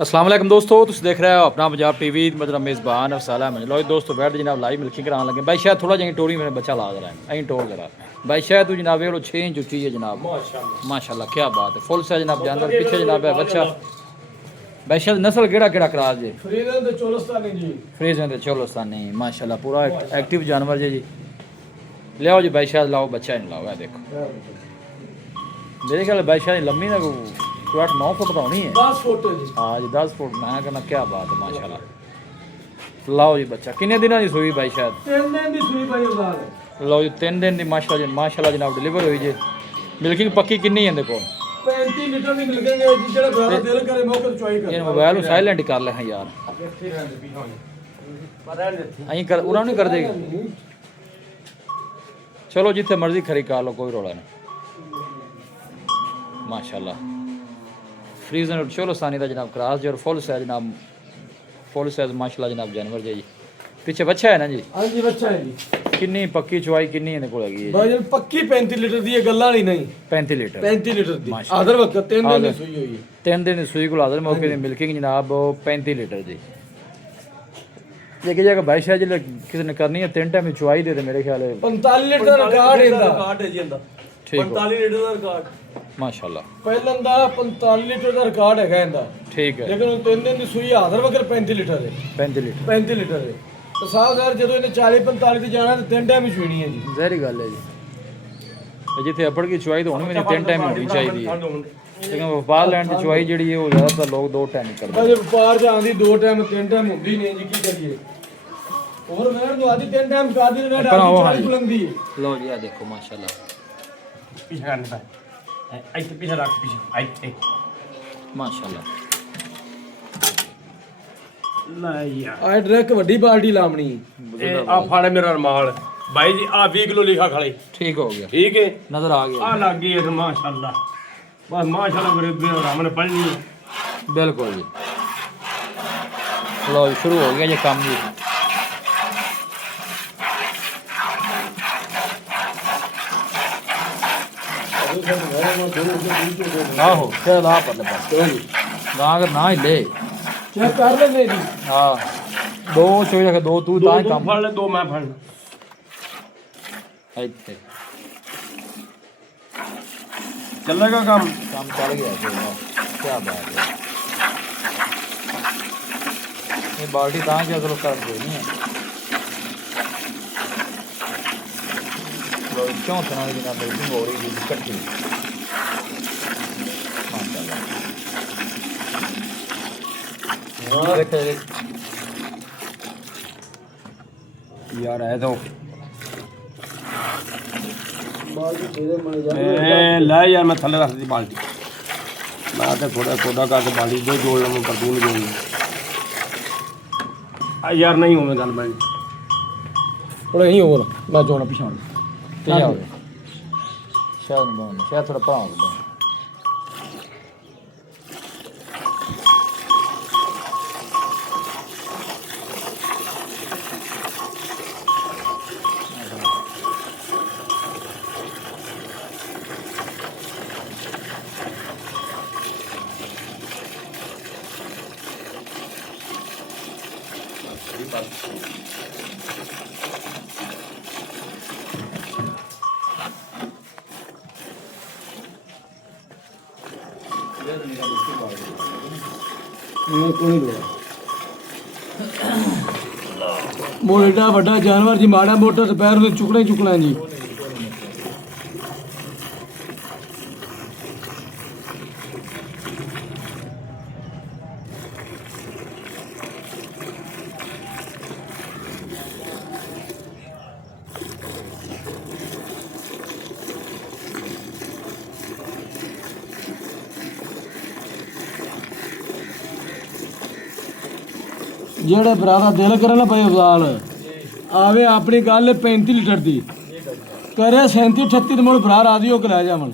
अस्सलाम वालेकुम दोस्तों, तुम देख रहे हो अपना पंजाब टीवी। मेरा मेज़बान अफसाला है। लो दोस्तों बैठ जनाब लाइव मिल्किंग कराने लगे। भाई शायद थोड़ा जी टोरी मेरे बच्चा ला रहा है अं टोर जरा भाई शायद तू जनाब ये 6 इंच उच्ची है जनाब। माशाल्लाह क्या बात है। फुल साइज जनाब जानवर पीछे जनाब है बच्चा। भाई शायद नस्ल केड़ा केड़ा क्रास जी? फ्रीजन ते चोलस्तानी माशाल्लाह पूरा एक्टिव जानवर जी। लियाओ जी भाई शायद लाओ बच्चा नहीं लाओ। देखो मेरे ख्याल भाई शायद लम्बी ना 8-9 फुट तो होनी है। 10 फुट जी। हाँ जी 10 फुट। मैं कहना क्या बात है माशाल्लाह। लाओ जी बच्चा किन्ने दिनों की सूई भाई शायद? 3 दिन की सूई भाई उधार। लो जी 3 दिन की माशाल्लाह जनाब डिलीवर हुई जी। मिल्किंग पक्की किन्नी है देखो? 35 लीटर भी मिल गए जी। जेड़ा बड़ा दिल करे मौके ते चॉइस कर। ये मोबाइल को साइलेंट कर ले यार। अं कर उन्होंने नहीं कर देगी। चलो जिथे मर्जी खरी कर लो कोई रौला नहीं। माशाल्लाह फ्रीजन और चोलस्तानी का जनाब क्रास जी और फुल साइज जनाब फुल साइज माशाल्लाह जनाब जानवर जी। पीछे बच्चा है ना जी? हां जी बच्चा है जी। किन्नी पक्की चुवाई किन्नी इहदे कोल हैगी है? भाई पक्की 35 लीटर दी है गल्ला नहीं 35 लीटर 35 लीटर दी आदर वक्त 3 दिन की सूई हुई है। 3 दिन की सूई को आदर मौके की मिल्किंग जनाब 35 लीटर जी। एक जगह भाई शायद जिले किसी ने करनी है 3 टाइम चुवाई दे मेरे ख्याल है 45 लीटर रिकॉर्ड है जी इंदा। 45 लीटर का रिकॉर्ड माशाल्लाह। पहले दा 45 लीटर का रिकॉर्ड है इंदा। ठीक है लेकिन 3 दिन की सूई आदर वक्त 35 लीटर है। 35 लीटर है तो साहब यार जो इन्हें 40-45 दी जाना तो 3 टाइम ही छुनी है जी। जहरी गल है जी। जिथे अपड़ की चुवाई तो होनी भी नहीं 3 टाइम होनी चाहिए। लेकिन व्यापार लैंड की चुवाई जी है वो ज़्यादातर लोग 2 टाइम करते हैं। व्यापार जाती 2 टाइम 3 टाइम होंगी नहीं जी की करिए। और वेड़ तो आधी 3 टाइम का दी वेड़ आधी 40 बुलंदी। लो जी देखो माशाल्लाह पीछे करने पे ऐसे पीछे रख पीछे ऐसे माशाल्लाह। ला यार आ डायरेक्ट ਵੱਡੀ ਬਾਲਟੀ ਲਾਉਣੀ ਇਹ ਆ ਫਾੜੇ ਮੇਰਾ ਰਮਾਲ भाई जी आ 20 किलो लिखा खड़े। ठीक हो गया ठीक है नजर आ गया आ लग गई है माशाल्लाह। बस माशाल्लाह मेरे हमने पढ़नी है बिल्कुल जी। लो शुरू हो गया ये काम जी। आहो चल आ पर बस ना अगर ना ही ले चेक कर लेने जी। हाँ 2 चोई रख 2 तू ता काम फड़ ले 2 मैं फड़ ਇੱਥੇ चलेगा काम चल गया जी। क्या बात है। ये बाल्टी तां क्या चलो कर दे नहीं है लो क्यों सुना दी ना बिल्डिंग हो रही है इकट्ठी माशाल्लाह। देख यार है तो ला यार मैं थले रख दी बाल्टी मैं तो थोड़ा छोटा करके बाल्टी दो जोड़ लूँ पर दून जोड़ लूँ यार नहीं हो मैं गल भाई थोड़ा यहीं होगा मैं जोड़ा पीछे क्या हो गया शायद नहीं बोलना शायद थोड़ा पड़ा होगा। मोड़ एडा वड्डा जानवर जी माड़ा मोटा दोपहर में चुकना जी। जेड़ा भरा दिल करे ना भाई अफजाल आवे अपनी गल 35 लीटर दी करे 37-38 तो मुड़ भरा राजी होकर लै जावन।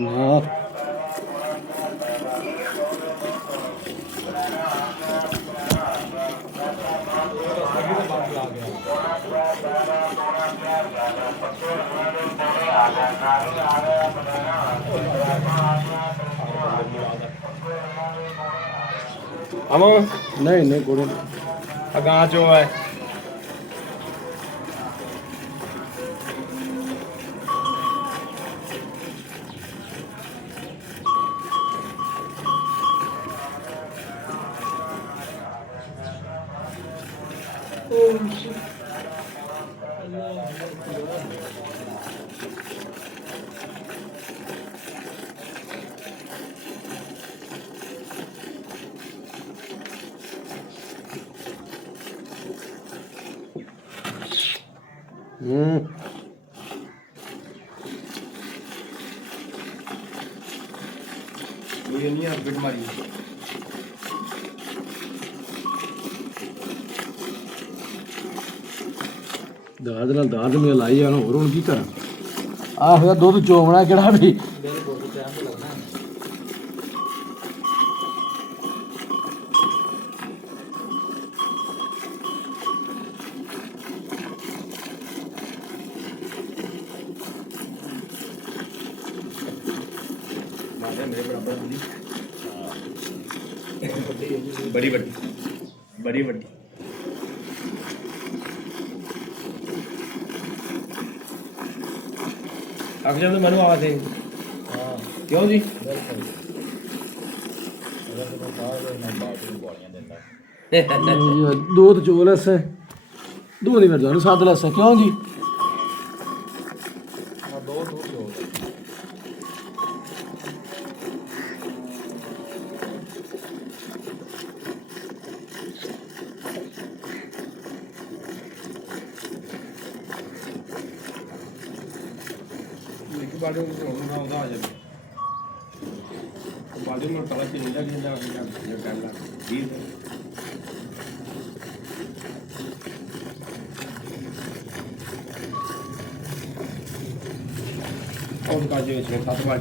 ਨਾ ਅਮੋ ਨਹੀਂ ਨਹੀਂ ਕੋੜੇ ਅਗਾਂ ਚੋਂ ਹੈ ਇਹ ਨਹੀਂ ਅਰਬਿਟ ਮਾਰੀ ਦਾਦ ਨਾਲ ਦਾਦ ਮੇ ਲਾਈ ਆ ਹੋਰ ਹੁਣ ਕੀ ਕਰਾਂ ਆਹ ਫਿਰ ਦੁੱਧ ਚੋਵਣਾ ਕਿਹੜਾ ਵੀ ਮੇਰੇ ਬਰਾਬਰ ਹੁੰਦੀ ਬੜੀ ਵੱਡੀ ਬੜੀ ਵੱਡੀ ਆਖ ਜਾਂਦੇ ਮੈਨੂੰ ਆਵਾਜ਼ ਦੇ ਹਾਂ ਕਿਉਂ ਜੀ ਬਿਲਕੁਲ ਅਗਰ ਮੈਂ ਸਾਰੇ ਮੈਂ ਬਾਟ ਨੂੰ ਗੋਲੀਆਂ ਦਿੰਦਾ ਦੋ ਤੇ ਚੋਲ ਐਸੇ ਦੋ ਨਹੀਂ ਮੇਰੇ ਜਾਨ ਸਾਦ ਲੈਸਾ ਕਿਉਂ ਜੀ ਆ ਦੋ ਦੋ ਹੋ ਇੱਕ ਬਾਡੂ ਨੂੰ ਆਉਂਦਾ ਆ ਜਾਵੇ ਬਾਡੂ ਨੂੰ ਪਤਾ ਚੱਲਦਾ ਕਿ ਜਾਂਦਾ ਇਹ ਗੱਲ ਆ ਜੀ और का जो है 7 बार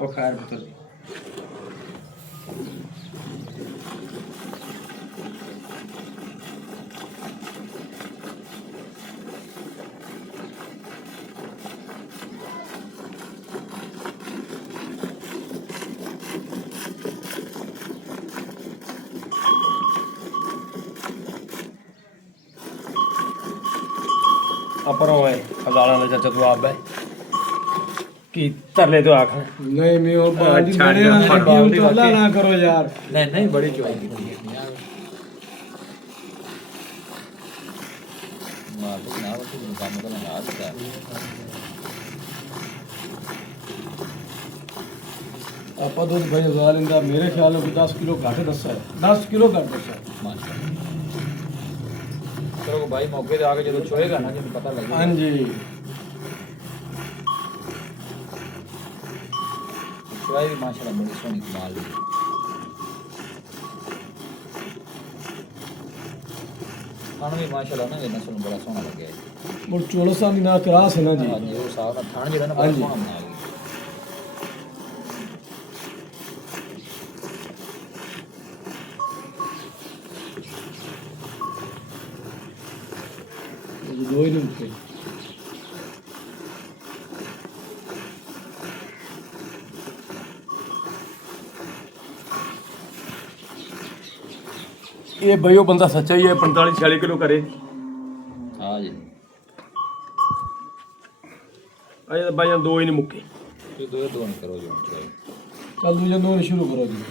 और खैर बता अपरों है खजाना का चाचा तू आप है कि तरले तो आख ਨਹੀਂ ਮੈਂ ਉਹ ਬਾਜੀ ਛੱਡ ਬੜੇ ਦਿਓ, ਨਾਲ ਬਾਜੀ ਕਿਉਂ ਟੋਲਾ ਨਾ ਕਰੋ ਯਾਰ ਨਹੀਂ ਨਹੀਂ ਬੜੀ ਚੋਈ ਕੀਤੀ ਹੈ ਮਾਰ ਤੋਂ ਨਾ ਵਸੇ ਨੂੰ ਕੰਮ ਕਰਨਾ ਆ ਸਕਦਾ ਆਪਾਂ ਦੁੱਧ ਭਾਈ ਹਜ਼ਾਰ ਇੰਦਾ ਮੇਰੇ ਖਿਆਲ ਨਾਲ 10 ਕਿਲੋ ਘੱਟ ਦੱਸਾ ਹੈ 10 ਕਿਲੋ ਘੱਟ ਦੱਸਾ ਹੈ। ਮਾਸ਼ਾਅੱਲਾ ਚਲੋ ਭਾਈ ਮੌਕੇ ਤੇ ਆ ਕੇ ਜਦੋਂ ਚੋਏਗਾ ਨਾ ਜਿਹਨੂੰ ਪਤਾ ਲੱਗੇਗਾ ਹਾਂਜੀ ਚੋਈ ਵੀ ਮਾਸ਼ਾਅੱਲਾ ਬੜੀ ਸੋਹਣੀ ਕਮਾਲ ਦੀ ਖਾਣ ਵੀ ਮਾਸ਼ਾਅੱਲਾ ਨਾ ਇਹਨਾਂ ਨੂੰ ਬੜਾ ਸੋਹਣਾ ਲੱਗਿਆ ਮੁਰ ਚੋਲਸਾਂ ਦੀ ਨਾ ਕਰਾਸ ਹੈ ਨਾ ਜੀ ਹਾਂਜੀ ਉਹ ਸਾਹ ਦਾ ਖਾਣ ਜਿਹੜਾ ਨਾ ਬੜਾ ਹਾਂਜੀ। ਸੋਹਣਾ ਬਣਾਇਆ ਗਿਆ ਦੋ ਹੀ ਨਹੀਂ ਮੁੱਕੇ ये भाई वो बंदा सच्चा ही है 45-46 किलो करे ਹਾਂ ਜੀ अजे तो भाई दो ही नहीं मुक्के ਤੁਸੀਂ ਦੋ ਨਹੀਂ ਕਰੋ ਜੀ ਹੁਣ ਚੋਈ ਚੱਲ ਦੂਜੇ ਦੋ ਨੇ ਸ਼ੁਰੂ ਕਰੋ ਜੀ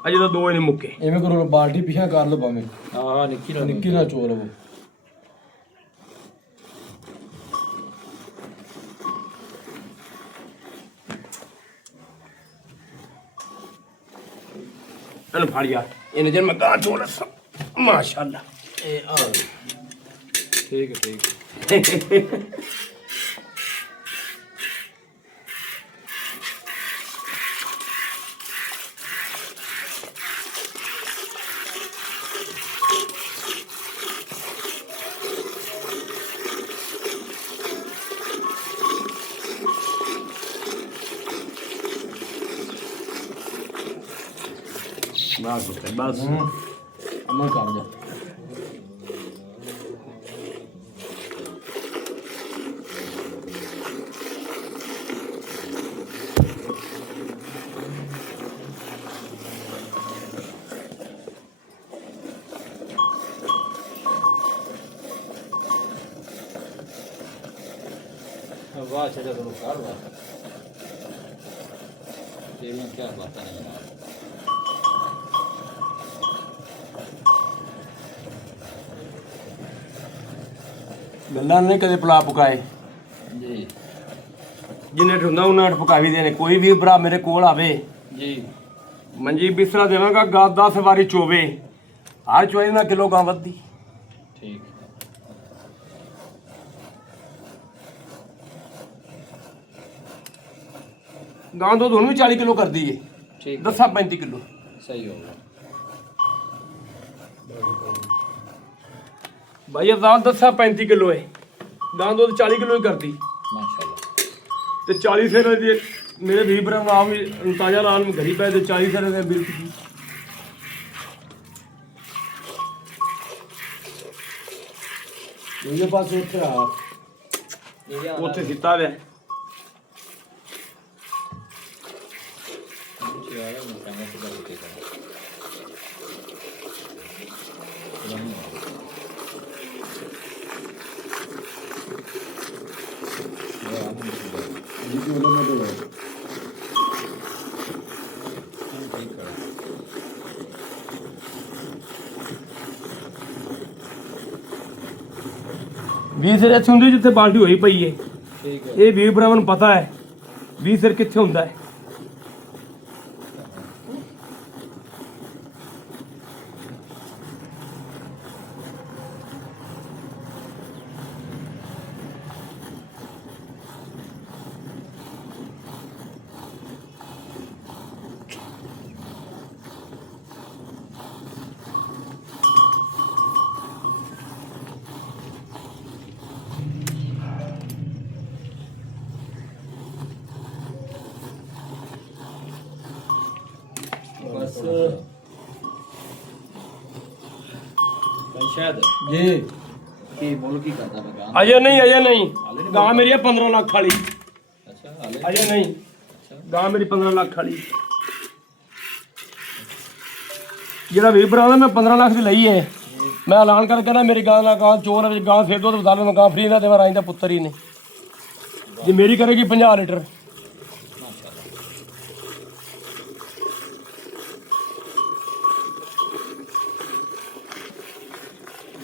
अजे तो दो ही नहीं मुक्के ਐਵੇਂ ਕਰੋ ਬਾਲਟੀ ਪਿਛਾ ਕਰ ਲਓ ਭਾਵੇਂ ਹਾਂ ਨਿੱਕੀ ਨਾਲ ਨਿੱਕੀ ਨਾ ਚੋ ਲਵੋ ਇਹਨੂੰ ਫੜ ਯਾਰ ਇਹਨੇ ਜੇ ਮੈਂ ਗਾਂ ਚੋਲ ਮਾਸ਼ਾਅੱਲਾ ਇਹ ਆ ਠੀਕ ਹੈ ਠੀਕ ਹੈ ਬਸ ਅਮਲ ਕਰ ਜਾ वाह चलो तो कर वाह तेरी क्या बात है यार ਗੱਲਾਂ ਨੇ ਕਦੇ ਪਲਾ ਪਕਾਏ ਜੀ ਜਿੰਨੇ ਠੁੰਦਾ ਉਹਨਾਂ ਪਕਾਵੀ ਦੇ ਨੇ ਕੋਈ ਵੀ ਭਰਾ ਮੇਰੇ ਕੋਲ ਆਵੇ ਜੀ ਮੰਜੀ ਬਿਸਰਾ ਦੇਵਾਂਗਾ ਗਾਂ 10 ਵਾਰੀ ਚੋਵੇ ਹਰ ਚੋਏ ਨਾਲ ਕਿਲੋ ਗਾਂ ਵੱਧਦੀ ਠੀਕ ਗਾਂ ਦੁੱਧ ਹੁਣ ਵੀ 40 ਕਿਲੋ ਕਰਦੀ ਏ ਠੀਕ ਦੱਸਾਂ 35 ਕਿਲੋ सही होगा ਭਾਈ ਇਹ ਗਾਂ ਦੱਸਾਂ 35 ਕਿਲੋ ਏ ਗਾਂ ਦੁੱਧ 40 ਕਿਲੋ ਹੀ ਕਰਦੀ माशाल्लाह ਤੇ 40 ਸਿਰ ਦੇ ਮੇਰੇ ਵੀ ਭਰਾ ਨਾਮ ਵੀ ਤਾਜ਼ਾ ਲਾਲ ਨੂੰ ਘਰੀ ਪਏ ਤੇ 40 ਸਿਰ ਦੇ ਬਿਲ ਕੀ ਇਹਦੇ ਪਾਸ ਉੱਥੇ ਆ ਉੱਥੇ ਦਿੱਤਾ ਵੇ ਵੀਹ ਸਿਰ ਇੱਥੇ ਹੁੰਦੀ ਜਿੱਥੇ ਬਾਲਟੀ ਹੋਈ ਪਈ ਏ ठीक है ਇਹ ਵੀਰ ਭਰਾਵਾਂ ਨੂੰ ਪਤਾ ਹੈ 20 ਸਿਰ ਕਿੱਥੇ ਹੁੰਦਾ ਹੈ बस भाई शायद ਜੀ कि मुल्क ही करता लगा ਅਜੇ ਨਹੀਂ ਗਾਂ ਮੇਰੀ ਹੈ 15 ਲੱਖ ਵਾਲੀ अच्छा हाले ਅਜੇ ਨਹੀਂ ਗਾਂ ਮੇਰੀ 15 ਲੱਖ ਵਾਲੀ ਜਿਹੜਾ ਵੀਰ ਭਰਾ ਮੈਂ 15 ਲੱਖ ਦੀ ਲਈ ਹੈ ਮੈਂ ਐਲਾਨ ਕਰ ਕਹਿੰਦਾ ਮੇਰੀ ਗਾਂ ਦਾ ਗਾਂ ਚੋਰ ਵਿੱਚ ਗਾਂ ਫੇਰ ਦੋ ਬਤਾ ਮੈਂ ਗਾਂ ਫਰੀ ਦਾ ਦੇਵਾਂ ਰਾਈ ਦਾ ਪੁੱਤਰ ਹੀ ਨੇ ਜੇ ਮੇਰੀ ਕਰੇਗੀ 50 ਲੀਟਰ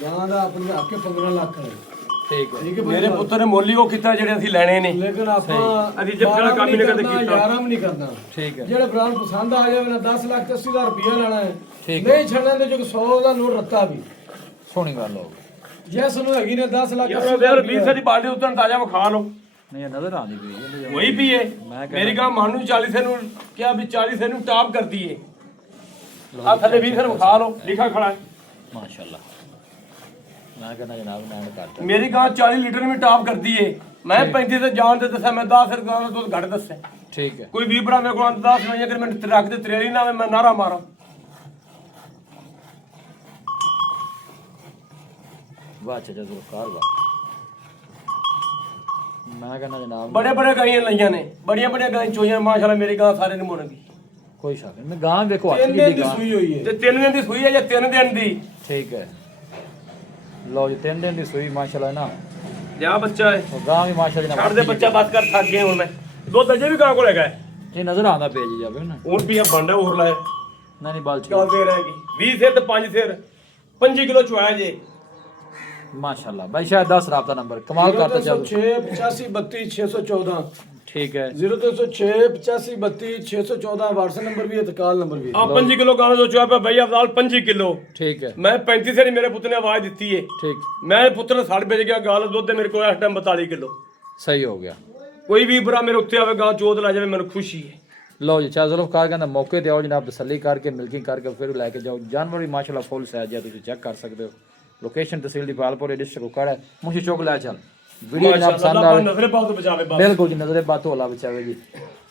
ਗਾਂ ਦਾ ਆਪਣੇ ਹੱਕ 15 ਲੱਖ ਹੈ ठीक है ਠੀਕ ਹੈ ਮੇਰੇ ਪੁੱਤਰ ਨੇ ਮੁੱਲ ਹੀ ਉਹ ਕੀਤਾ ਜਿਹੜੇ ਅਸੀਂ ਲੈਣੇ ਨੇ ਲੇਕਿਨ ਆਪਾਂ ਅਸੀਂ ਜੱਫੇ ਵਾਲਾ ਕੰਮ ਹੀ ਨਹੀਂ ਕਦੇ ਕੀਤਾ। 11 ਵੀ ਨਹੀਂ ਕਰਨਾ ठीक है ਜਿਹੜੇ ਬ੍ਰਾਂਡ ਪਸੰਦ ਆ ਜਾਵੇ ਨਾ 10 ਲੱਖ ਤੇ 80,000 ਰੁਪਇਆ ਲੈਣਾ ਹੈ ਠੀਕ ਨਹੀਂ ਛੱਡਣ ਦੇ ਜੋ 100 ਦਾ ਨੋਟ ਰੱਤਾ ਵੀ सोनी गल हो गई ਜਿਸ ਨੂੰ ਹੈਗੀ ਨੇ 10 ਲੱਖ ਯਾਰ ਉਹਦੇ 20 ਸਾਡੀ ਬਾਲਟੀ ਉੱਤੋਂ ਤਾਜ਼ਾ ਵਿਖਾ ਲਓ नहीं ये नजर आती पई है ਵਹੀ ਪੀਏ ਮੈਂ ਕਹਿ ਮੇਰੀ ਗਾਂ ਮਨ ਨੂੰ 40 ਸੇ ਨੂੰ ਕਿਹਾ ਵੀ 40 ਸੇ ਨੂੰ ਟਾਪ ਕਰਦੀ ਏ ਆ ਥੱਲੇ 20 ਸੇ ਵਿਖਾ ਲਓ ਲਿਖਾ ਖੜਾ ਹੈ माशाल्लाह मैं कहना जनाब मैं करता ਮੇਰੀ ਗਾਂ 40 ਲੀਟਰ ਵੀ ਟਾਪ ਕਰਦੀ ਏ ਮੈਂ 35 ਤੇ ਜਾਣ ਤੇ ਦੱਸਿਆ ਮੈਂ 10 ਗਾਂ ਦਾ ਦੁੱਧ ਘੱਟ ਦੱਸਿਆ ठीक है ਕੋਈ ਵੀ ਭਰਾ ਮੇਰੇ ਕੋਲ 10 ਨਹੀਂ ਅਗਰ ਮੈਨੂੰ ਰੱਖ ਦੇ ਤੇਰੀ ਨਾ ਮੈਂ ਨਾਰਾ ਮਾਰਾਂ वाह चाचा जुल्फकार वाह मैं कहना जनाब ਬੜੇ ਬੜੇ ਗਾਈਆਂ ਲਈਆਂ ਨੇ ਬੜੀਆਂ ਬੜੀਆਂ ਗਾਈਆਂ ਚੋਈਆਂ ਮਾਸ਼ਾਅੱਲਾ ਮੇਰੀ ਗਾਂ ਸਾਰੇ ਨੂੰ ਮੁੜ ਗਈ कोई शक नहीं मैं गां देखो हाथ 3 की ਦਿਨ दी ਦੀ गां ਸੂਈ ਹੋਈ ਹੈ ਤੇ 3 ਦਿਨ ਦੀ ਸੂਈ ਹੈ ਜਾਂ 3 ਦਿਨ ਦੀ ठीक है लो जी 3 दिन की सुई माशाल्लाह ना ਜਾਂ ਬੱਚਾ ਹੈ और गां भी माशाल्लाह ਛੱਡ ਦੇ ਬੱਚਾ ਬਸ ਕਰ ਥੱਕ ਗਏ ਹੁਣ ਮੈਂ ਦੁੱਧ ਅਜੇ ਵੀ ਗਾਂ ਕੋਲ ਹੈਗਾ ये नजर आंदा पे जी जावे ना ਹੋਰ ਵੀ ਆ ਬੰਡਾ ਹੋਰ ਲਾਇਆ नहीं नहीं बाल ਗੱਲ ਦੇ ਰਹੇਗੀ 20 ਸਿਰ ਤੇ 5 ਸਿਰ 25 ਕਿਲੋ ਚੁਆਇਆ ਜੇ माशाल्लाह भाई शायद 10 राब्ता नंबर कमाल करता चल 6 85 32 614 ठीक है 0306 85 32 614 व्हाट्सएप नंबर भी है तकाल नंबर भी है। ਆ 5 ਕਿਲੋ ਗਾਣਾ ਜੋ ਚੁਆ ਪਿਆ ਬਈ ਅਫਜ਼ਾਲ 5 ਕਿਲੋ ठीक है ਮੈਂ 35 ਸੇ ਮੇਰੇ ਪੁੱਤ ਨੇ ਆਵਾਜ਼ ਦਿੱਤੀ ਏ ठीक ਮੈਂ ਪੁੱਤਰ ਸੜ ਵੇਚ ਗਿਆ ਗਾਲ ਦੁੱਧ ਮੇਰੇ ਕੋਲ ਇਸ ਟਾਈਮ 42 ਕਿਲੋ सही हो गया। ਕੋਈ ਵੀ ਭਰਾ ਮੇਰੇ ਉੱਤੇ ਆਵੇ ਗਾਂ ਚੋਦ ਲੈ ਜਾਵੇ ਮੈਨੂੰ ਖੁਸ਼ੀ ਹੈ। लो जी चाहे जुल्फकार कहना मौके ते आओ जनाब तसल्ली करके मिल्किंग करके फिर लैके जाओ। जानवर भी माशाल्लाह फुल साइज है, तुम चेक कर सकते हो। लोकेशन तहसील दीपालपुर डिस्ट्रिक्ट कुकड़ है, मुंशी चौक ले चल। वीडियो जनाब पसंद आवे नजरे पाओ तो बचावे बाप। बिल्कुल जी, नजरे बात होला बचावे जी।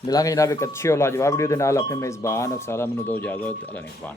मिलांगे जनाब एक अच्छी और लाजवाब वीडियो दे नाल। अपने मेजबान सारा मैनू दो इजाजत। अल्लाह निगहबान।